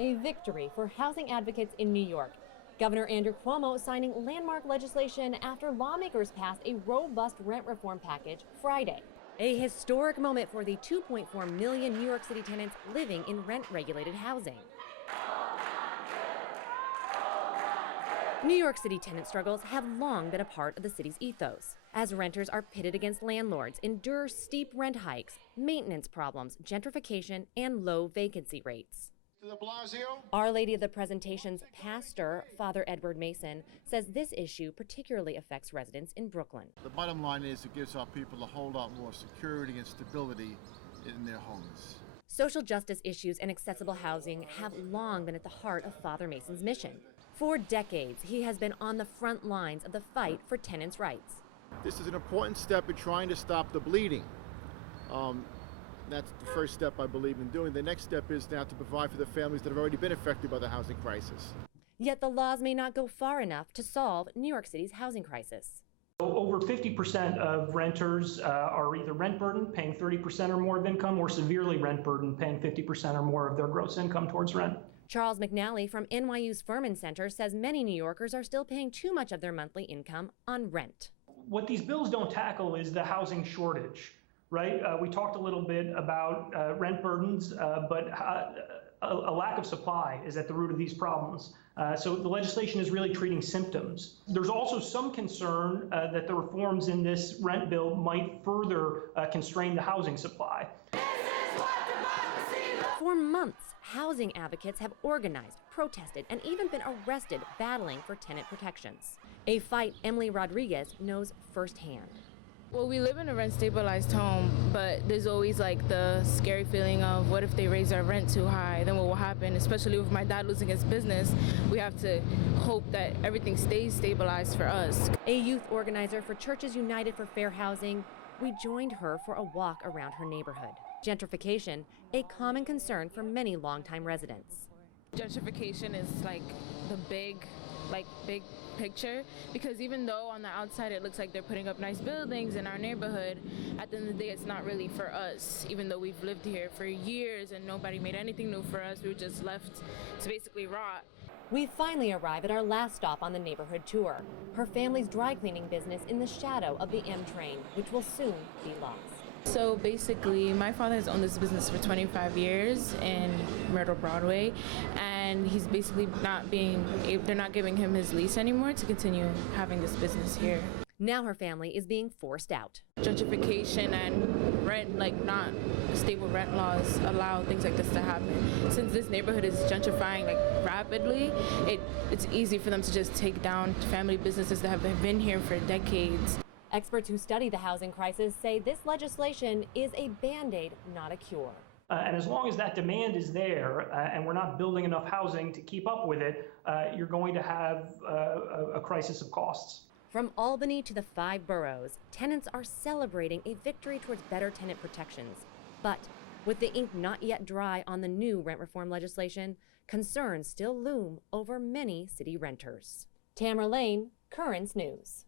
A victory for housing advocates in New York. Governor Andrew Cuomo signing landmark legislation after lawmakers passed a robust rent reform package Friday. A historic moment for the 2.4 million New York City tenants living in rent-regulated housing. New York City tenant struggles have long been a part of the city's ethos, as renters are pitted against landlords, endure steep rent hikes, maintenance problems, gentrification, and low vacancy rates. Our Lady of the Presentation's pastor, Father Edward Mason, says this issue particularly affects residents in Brooklyn. The bottom line is it gives our people a whole lot more security and stability in their homes. Social justice issues and accessible housing have long been at the heart of Father Mason's mission. For decades, he has been on the front lines of the fight for tenants' rights. This is an important step in trying to stop the bleeding. That's the first step I believe in doing. The next step is now to provide for the families that have already been affected by the housing crisis. Yet the laws may not go far enough to solve New York City's housing crisis. Over 50% of renters are either rent burdened, paying 30% or more of income, or severely rent burdened, paying 50% or more of their gross income towards rent. Charles McNally from NYU's Furman Center says many New Yorkers are still paying too much of their monthly income on rent. What these bills don't tackle is the housing shortage. Right? We talked a little bit about rent burdens, but a lack of supply is at the root of these problems. So the legislation is really treating symptoms. There's also some concern that the reforms in this rent bill might further constrain the housing supply. For months, housing advocates have organized, protested, and even been arrested battling for tenant protections. A fight Emily Rodriguez knows firsthand. Well, we live in a rent-stabilized home, but there's always like the scary feeling of what if they raise our rent too high, then what will happen? Especially with my dad losing his business, we have to hope that everything stays stabilized for us. A youth organizer for Churches United for Fair Housing, we joined her for a walk around her neighborhood. Gentrification, a common concern for many longtime residents. Gentrification is like the big picture, because even though on the outside it looks like they're putting up nice buildings in our neighborhood, at the end of the day it's not really for us. Even though we've lived here for years and nobody made anything new for us, we were just left to basically rot. We finally arrive at our last stop on the neighborhood tour, her family's dry cleaning business in the shadow of the M train, which will soon be lost. So basically, my father has owned this business for 25 years in Myrtle Broadway, and he's basically they're not giving him his lease anymore to continue having this business here. Now her family is being forced out. Gentrification and rent, not stable rent laws allow things like this to happen. Since this neighborhood is gentrifying rapidly, it's easy for them to just take down family businesses that have been here for decades. Experts who study the housing crisis say this legislation is a Band-Aid, not a cure. And as long as that demand is there and we're not building enough housing to keep up with it, you're going to have a crisis of costs. From Albany to the 5 boroughs, tenants are celebrating a victory towards better tenant protections. But with the ink not yet dry on the new rent reform legislation, concerns still loom over many city renters. Tamara Lane, Currents News.